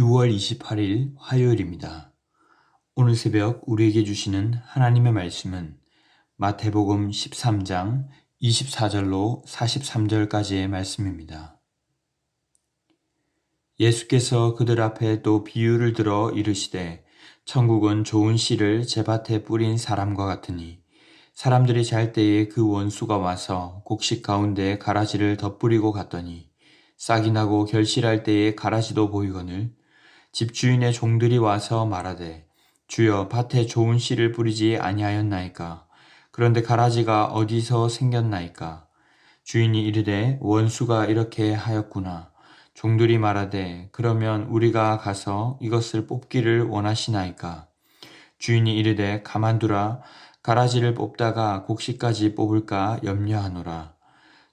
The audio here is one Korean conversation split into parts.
6월 28일 화요일입니다. 오늘 새벽 우리에게 주시는 하나님의 말씀은 마태복음 13장 24절로 43절까지의 말씀입니다. 예수께서 그들 앞에 또 비유를 들어 이르시되 천국은 좋은 씨를 제밭에 뿌린 사람과 같으니 사람들이 잘 때에 그 원수가 와서 곡식 가운데 가라지를 덧뿌리고 갔더니 싹이 나고 결실할 때에 가라지도 보이거늘 집주인의 종들이 와서 말하되 주여 밭에 좋은 씨를 뿌리지 아니하였나이까. 그런데 가라지가 어디서 생겼나이까. 주인이 이르되 원수가 이렇게 하였구나. 종들이 말하되 그러면 우리가 가서 이것을 뽑기를 원하시나이까. 주인이 이르되 가만두라. 가라지를 뽑다가 곡식까지 뽑을까 염려하노라.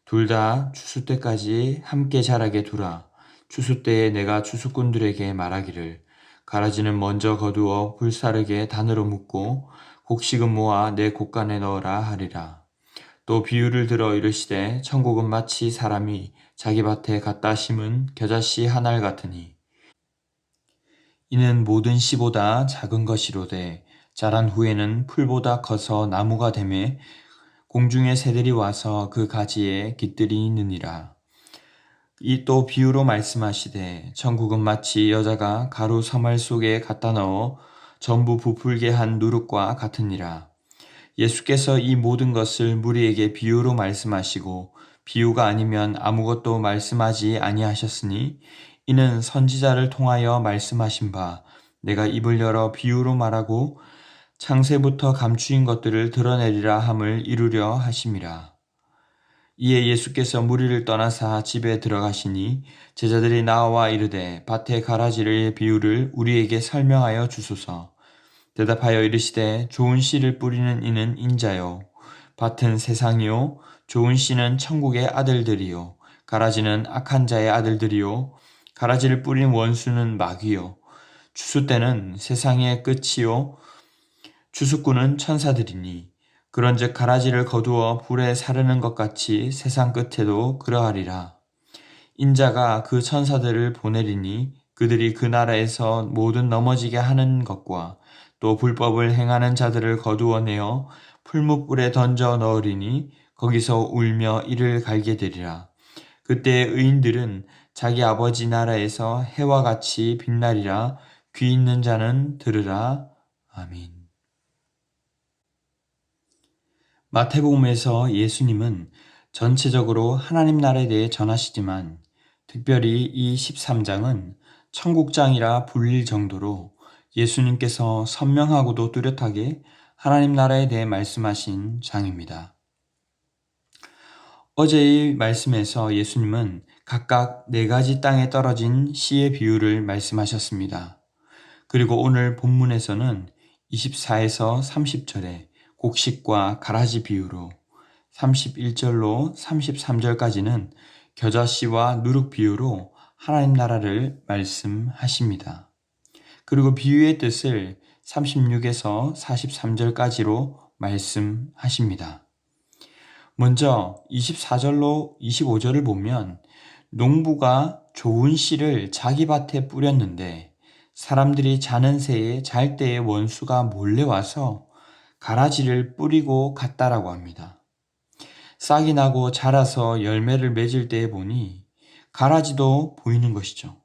둘 다 추수 때까지 함께 자라게 두라. 추수 때에 내가 추수꾼들에게 말하기를 가라지는 먼저 거두어 불사르게 단으로 묶고 곡식은 모아 내 곡간에 넣어라 하리라. 또 비유를 들어 이르시되 천국은 마치 사람이 자기 밭에 갖다 심은 겨자씨 한 알 같으니 이는 모든 씨보다 작은 것이로되 자란 후에는 풀보다 커서 나무가 되매 공중의 새들이 와서 그 가지에 깃들이느니라. 이 또 비유로 말씀하시되 천국은 마치 여자가 가루 서말 속에 갖다 넣어 전부 부풀게 한 누룩과 같으니라. 예수께서 이 모든 것을 무리에게 비유로 말씀하시고 비유가 아니면 아무것도 말씀하지 아니하셨으니 이는 선지자를 통하여 말씀하신 바 내가 입을 열어 비유로 말하고 창세부터 감추인 것들을 드러내리라 함을 이루려 하심이라. 이에 예수께서 무리를 떠나사 집에 들어가시니 제자들이 나와 이르되 밭의 가라지의 비유를 우리에게 설명하여 주소서. 대답하여 이르시되 좋은 씨를 뿌리는 이는 인자요 밭은 세상이요 좋은 씨는 천국의 아들들이요 가라지는 악한 자의 아들들이요 가라지를 뿌린 원수는 마귀요 추수 때는 세상의 끝이요 추수꾼은 천사들이니 그런즉 가라지를 거두어 불에 사르는 것 같이 세상 끝에도 그러하리라. 인자가 그 천사들을 보내리니 그들이 그 나라에서 모든 넘어지게 하는 것과 또 불법을 행하는 자들을 거두어내어 풀무불에 던져 넣으리니 거기서 울며 이를 갈게 되리라. 그때 의인들은 자기 아버지 나라에서 해와 같이 빛나리라. 귀 있는 자는 들으라. 아멘. 마태복음에서 예수님은 전체적으로 하나님 나라에 대해 전하시지만 특별히 이 13장은 천국장이라 불릴 정도로 예수님께서 선명하고도 뚜렷하게 하나님 나라에 대해 말씀하신 장입니다. 어제의 말씀에서 예수님은 각각 4가지 땅에 떨어진 씨의 비유를 말씀하셨습니다. 그리고 오늘 본문에서는 24에서 30절에 곡식과 가라지 비유로 31절로 33절까지는 겨자씨와 누룩 비유로 하나님 나라를 말씀하십니다. 그리고 비유의 뜻을 36에서 43절까지로 말씀하십니다. 먼저 24절로 25절을 보면 농부가 좋은 씨를 자기 밭에 뿌렸는데 사람들이 자는 새에 잘 때에 원수가 몰래 와서 가라지를 뿌리고 갔다라고 합니다. 싹이 나고 자라서 열매를 맺을 때에 보니 가라지도 보이는 것이죠.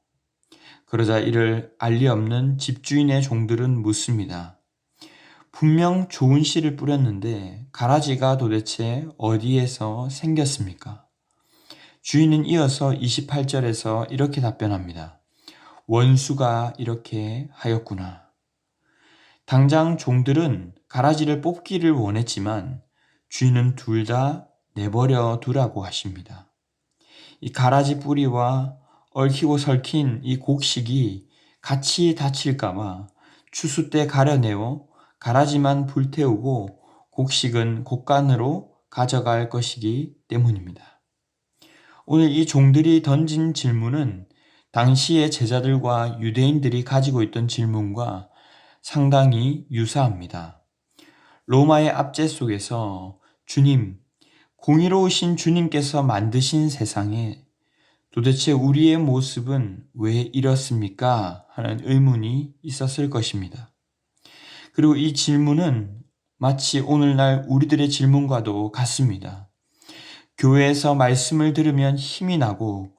그러자 이를 알리 없는 집주인의 종들은 묻습니다. 분명 좋은 씨를 뿌렸는데 가라지가 도대체 어디에서 생겼습니까? 주인은 이어서 28절에서 이렇게 답변합니다. 원수가 이렇게 하였구나. 당장 종들은 가라지를 뽑기를 원했지만 주인은 둘 다 내버려 두라고 하십니다. 이 가라지 뿌리와 얽히고 설킨 이 곡식이 같이 다칠까봐 추수 때 가려내어 가라지만 불태우고 곡식은 곡간으로 가져갈 것이기 때문입니다. 오늘 이 종들이 던진 질문은 당시의 제자들과 유대인들이 가지고 있던 질문과 상당히 유사합니다. 로마의 압제 속에서 주님, 공의로우신 주님께서 만드신 세상에 도대체 우리의 모습은 왜 이렇습니까? 하는 의문이 있었을 것입니다. 그리고 이 질문은 마치 오늘날 우리들의 질문과도 같습니다. 교회에서 말씀을 들으면 힘이 나고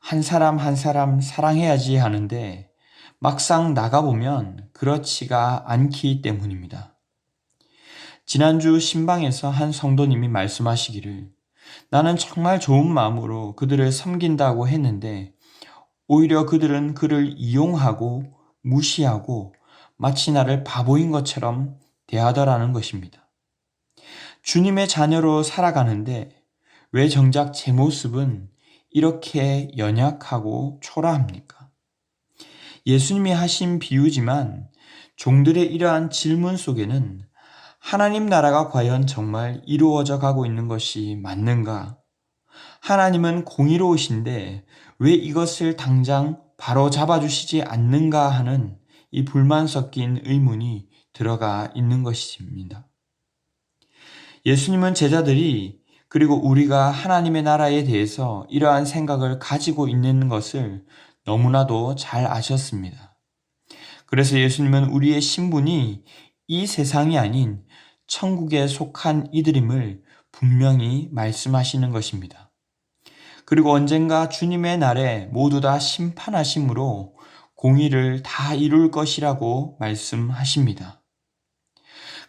한 사람 한 사람 사랑해야지 하는데 막상 나가보면 그렇지가 않기 때문입니다. 지난주 신방에서 한 성도님이 말씀하시기를 나는 정말 좋은 마음으로 그들을 섬긴다고 했는데 오히려 그들은 그를 이용하고 무시하고 마치 나를 바보인 것처럼 대하더라는 것입니다. 주님의 자녀로 살아가는데 왜 정작 제 모습은 이렇게 연약하고 초라합니까? 예수님이 하신 비유지만 종들의 이러한 질문 속에는 하나님 나라가 과연 정말 이루어져 가고 있는 것이 맞는가? 하나님은 공의로우신데 왜 이것을 당장 바로 잡아주시지 않는가 하는 이 불만 섞인 의문이 들어가 있는 것입니다. 예수님은 제자들이 그리고 우리가 하나님의 나라에 대해서 이러한 생각을 가지고 있는 것을 너무나도 잘 아셨습니다. 그래서 예수님은 우리의 신분이 이 세상이 아닌 천국에 속한 이들임을 분명히 말씀하시는 것입니다. 그리고 언젠가 주님의 날에 모두 다 심판하심으로 공의를 다 이룰 것이라고 말씀하십니다.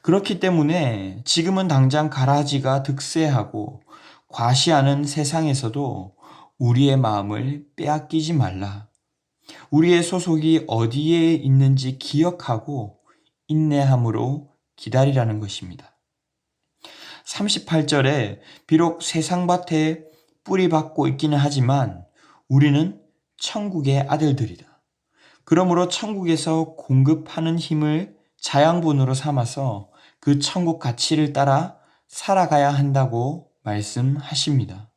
그렇기 때문에 지금은 당장 가라지가 득세하고 과시하는 세상에서도 우리의 마음을 빼앗기지 말라. 우리의 소속이 어디에 있는지 기억하고 인내함으로 기다리라는 것입니다. 38절에 비록 세상밭에 뿌리 박고 있기는 하지만 우리는 천국의 아들들이다. 그러므로 천국에서 공급하는 힘을 자양분으로 삼아서 그 천국 가치를 따라 살아가야 한다고 말씀하십니다.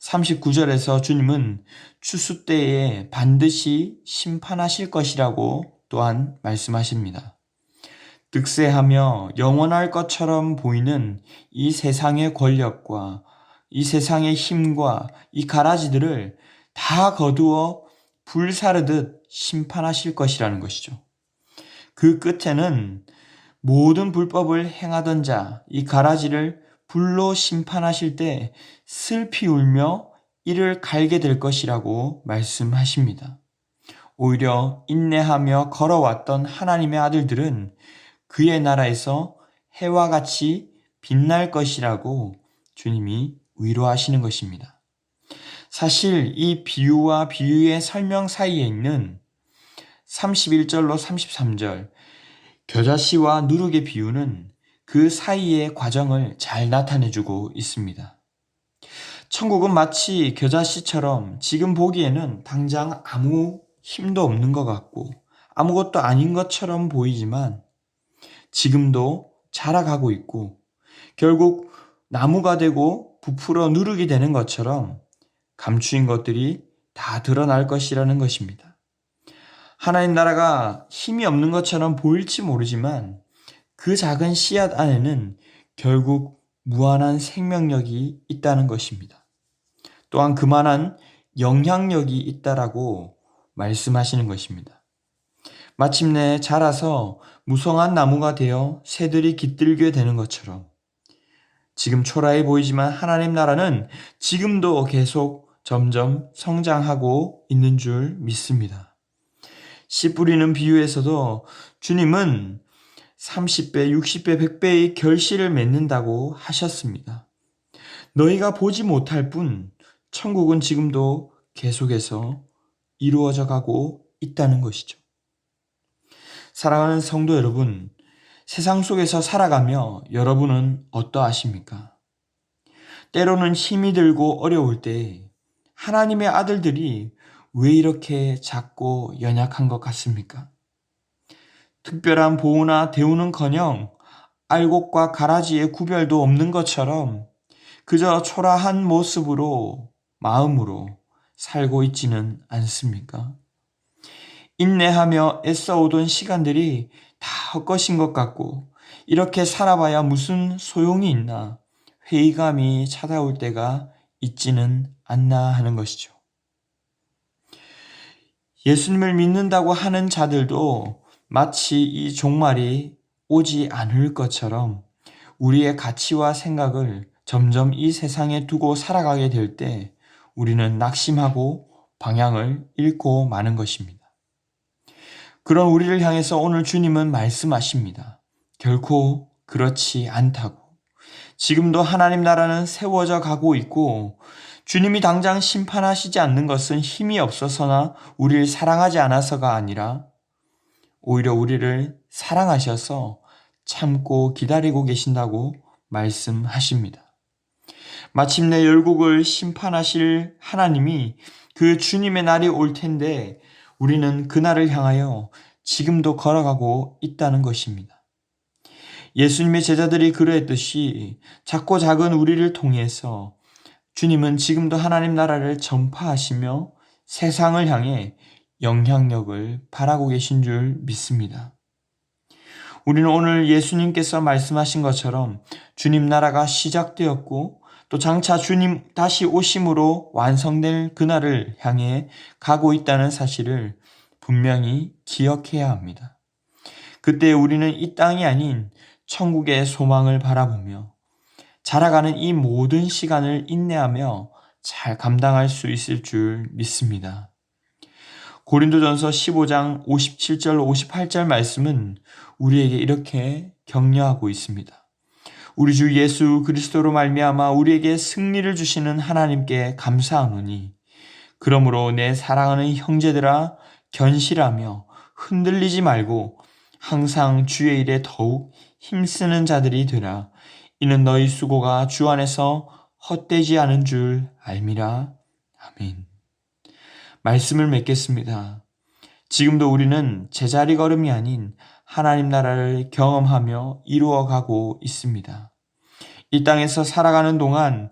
39절에서 주님은 추수 때에 반드시 심판하실 것이라고 또한 말씀하십니다. 득세하며 영원할 것처럼 보이는 이 세상의 권력과 이 세상의 힘과 이 가라지들을 다 거두어 불사르듯 심판하실 것이라는 것이죠. 그 끝에는 모든 불법을 행하던 자, 이 가라지를 불로 심판하실 때 슬피 울며 이를 갈게 될 것이라고 말씀하십니다. 오히려 인내하며 걸어왔던 하나님의 아들들은 그의 나라에서 해와 같이 빛날 것이라고 주님이 위로하시는 것입니다. 사실 이 비유와 비유의 설명 사이에 있는 31절로 33절 겨자씨와 누룩의 비유는 그 사이의 과정을 잘 나타내주고 있습니다. 천국은 마치 겨자씨처럼 지금 보기에는 당장 아무 힘도 없는 것 같고 아무것도 아닌 것처럼 보이지만 지금도 자라가고 있고 결국 나무가 되고 부풀어 누룩이 되는 것처럼 감추인 것들이 다 드러날 것이라는 것입니다. 하나님 나라가 힘이 없는 것처럼 보일지 모르지만 그 작은 씨앗 안에는 결국 무한한 생명력이 있다는 것입니다. 또한 그만한 영향력이 있다라고 말씀하시는 것입니다. 마침내 자라서 무성한 나무가 되어 새들이 깃들게 되는 것처럼 지금 초라해 보이지만 하나님 나라는 지금도 계속 점점 성장하고 있는 줄 믿습니다. 씨 뿌리는 비유에서도 주님은 30배, 60배, 100배의 결실을 맺는다고 하셨습니다. 너희가 보지 못할 뿐 천국은 지금도 계속해서 이루어져 가고 있다는 것이죠. 사랑하는 성도 여러분, 세상 속에서 살아가며 여러분은 어떠하십니까? 때로는 힘이 들고 어려울 때 하나님의 아들들이 왜 이렇게 작고 연약한 것 같습니까? 특별한 보호나 대우는커녕 알곡과 가라지의 구별도 없는 것처럼 그저 초라한 모습으로 마음으로 살고 있지는 않습니까? 인내하며 애써오던 시간들이 다 헛것인 것 같고 이렇게 살아봐야 무슨 소용이 있나 회의감이 찾아올 때가 있지는 않나 하는 것이죠. 예수님을 믿는다고 하는 자들도 마치 이 종말이 오지 않을 것처럼 우리의 가치와 생각을 점점 이 세상에 두고 살아가게 될 때 우리는 낙심하고 방향을 잃고 마는 것입니다. 그런 우리를 향해서 오늘 주님은 말씀하십니다. 결코 그렇지 않다고. 지금도 하나님 나라는 세워져 가고 있고 주님이 당장 심판하시지 않는 것은 힘이 없어서나 우리를 사랑하지 않아서가 아니라 오히려 우리를 사랑하셔서 참고 기다리고 계신다고 말씀하십니다. 마침내 열국을 심판하실 하나님이 그 주님의 날이 올 텐데 우리는 그날을 향하여 지금도 걸어가고 있다는 것입니다. 예수님의 제자들이 그러했듯이 작고 작은 우리를 통해서 주님은 지금도 하나님 나라를 전파하시며 세상을 향해 영향력을 발하고 계신 줄 믿습니다. 우리는 오늘 예수님께서 말씀하신 것처럼 주님 나라가 시작되었고 또 장차 주님 다시 오심으로 완성될 그날을 향해 가고 있다는 사실을 분명히 기억해야 합니다. 그때 우리는 이 땅이 아닌 천국의 소망을 바라보며 자라가는 이 모든 시간을 인내하며 잘 감당할 수 있을 줄 믿습니다. 고린도전서 15장 57절 58절 말씀은 우리에게 이렇게 격려하고 있습니다. 우리 주 예수 그리스도로 말미암아 우리에게 승리를 주시는 하나님께 감사하노니 그러므로 내 사랑하는 형제들아 견실하며 흔들리지 말고 항상 주의 일에 더욱 힘쓰는 자들이 되라. 이는 너희 수고가 주 안에서 헛되지 않은 줄 알미라. 아멘. 말씀을 맺겠습니다. 지금도 우리는 제자리 걸음이 아닌 하나님 나라를 경험하며 이루어가고 있습니다. 이 땅에서 살아가는 동안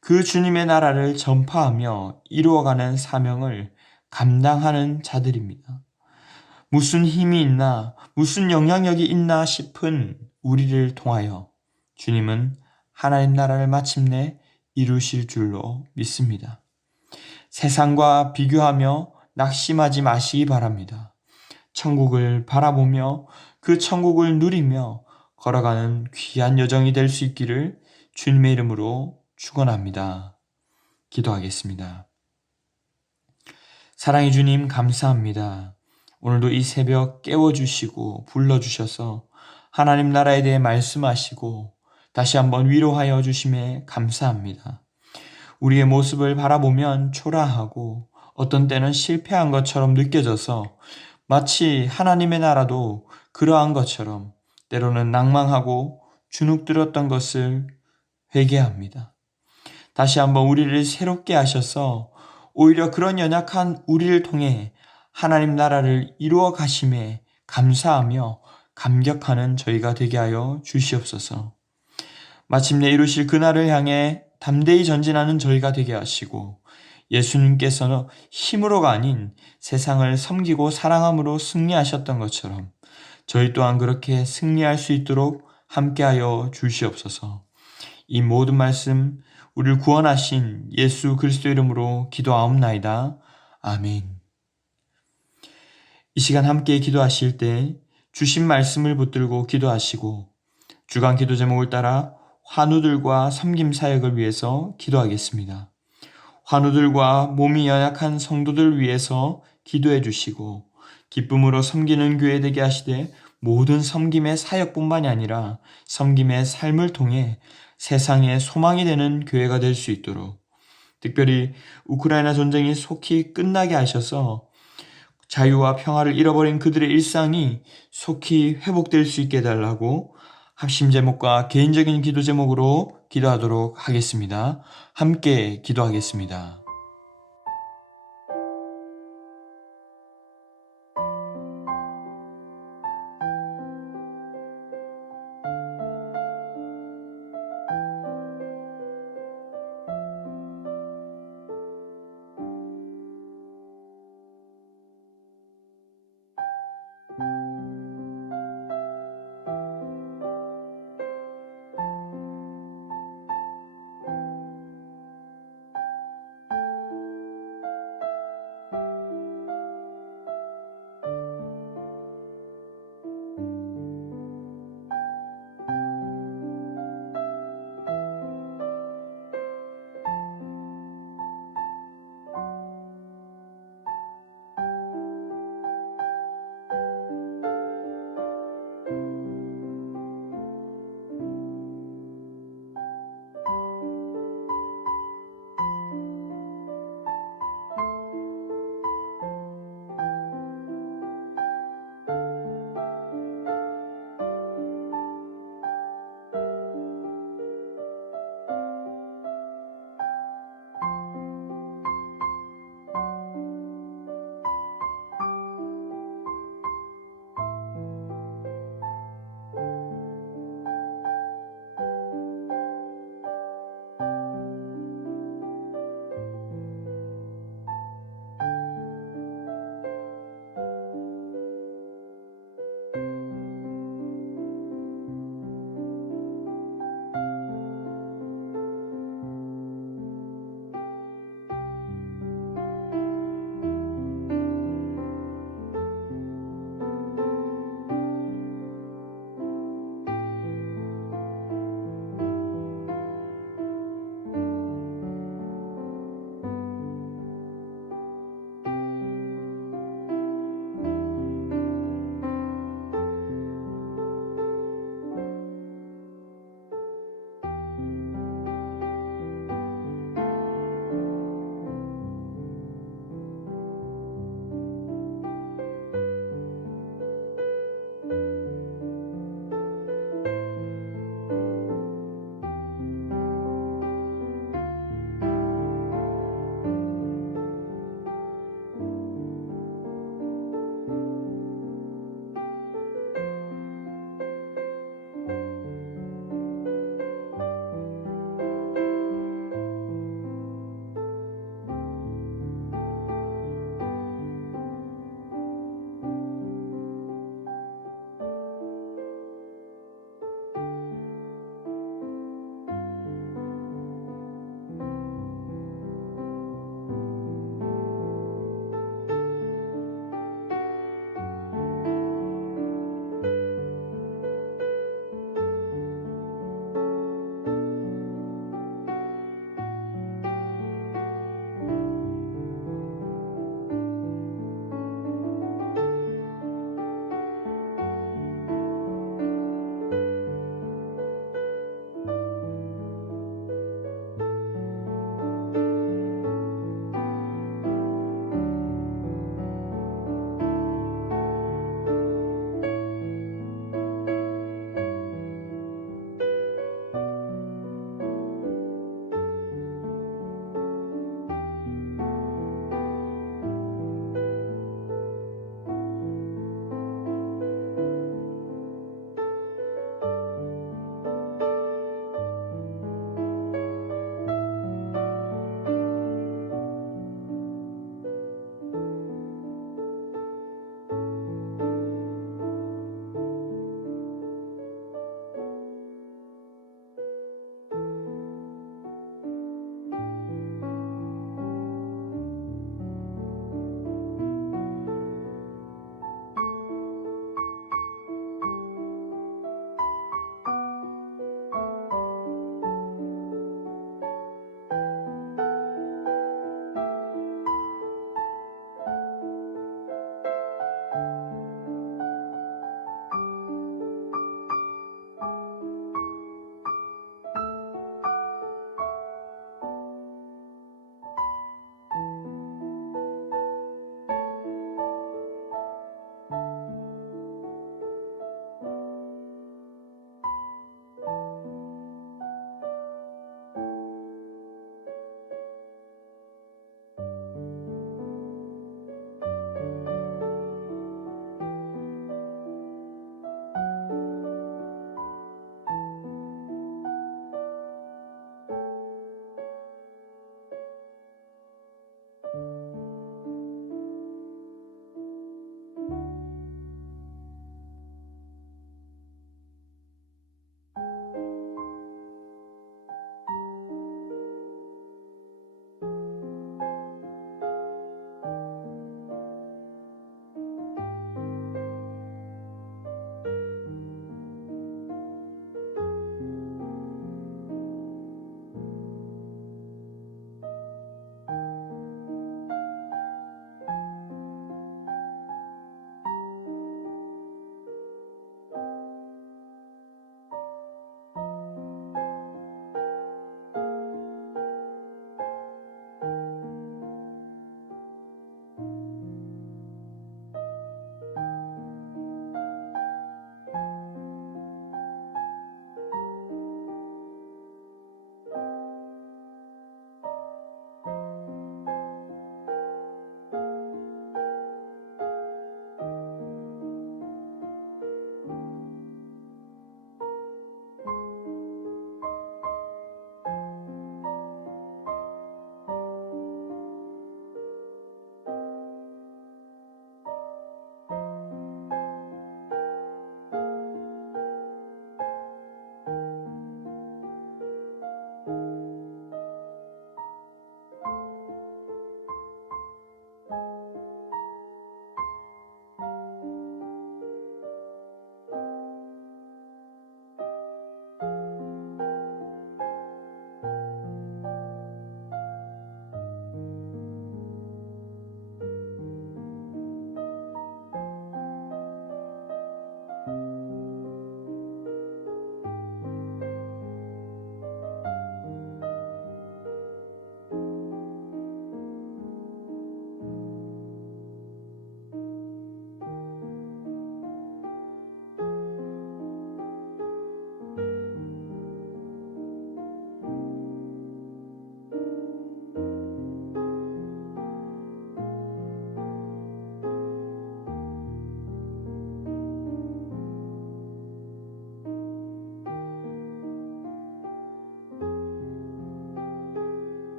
그 주님의 나라를 전파하며 이루어가는 사명을 감당하는 자들입니다. 무슨 힘이 있나, 무슨 영향력이 있나 싶은 우리를 통하여 주님은 하나님 나라를 마침내 이루실 줄로 믿습니다. 세상과 비교하며 낙심하지 마시기 바랍니다. 천국을 바라보며 그 천국을 누리며 걸어가는 귀한 여정이 될 수 있기를 주님의 이름으로 축원합니다. 기도하겠습니다. 사랑의 주님 감사합니다. 오늘도 이 새벽 깨워주시고 불러주셔서 하나님 나라에 대해 말씀하시고 다시 한번 위로하여 주심에 감사합니다. 우리의 모습을 바라보면 초라하고 어떤 때는 실패한 것처럼 느껴져서 마치 하나님의 나라도 그러한 것처럼 때로는 낭망하고 주눅들었던 것을 회개합니다. 다시 한번 우리를 새롭게 하셔서 오히려 그런 연약한 우리를 통해 하나님 나라를 이루어 가심에 감사하며 감격하는 저희가 되게 하여 주시옵소서. 마침내 이루실 그날을 향해 담대히 전진하는 저희가 되게 하시고 예수님께서는 힘으로가 아닌 세상을 섬기고 사랑함으로 승리하셨던 것처럼 저희 또한 그렇게 승리할 수 있도록 함께하여 주시옵소서. 이 모든 말씀 우리를 구원하신 예수 그리스도 이름으로 기도하옵나이다. 아멘. 이 시간 함께 기도하실 때 주신 말씀을 붙들고 기도하시고 주간 기도 제목을 따라 환우들과 섬김 사역을 위해서 기도하겠습니다. 환우들과 몸이 연약한 성도들 위해서 기도해 주시고 기쁨으로 섬기는 교회 되게 하시되 모든 섬김의 사역뿐만이 아니라 섬김의 삶을 통해 세상의 소망이 되는 교회가 될 수 있도록 특별히 우크라이나 전쟁이 속히 끝나게 하셔서 자유와 평화를 잃어버린 그들의 일상이 속히 회복될 수 있게 해달라고 합심 제목과 개인적인 기도 제목으로 기도하도록 하겠습니다. 함께 기도하겠습니다.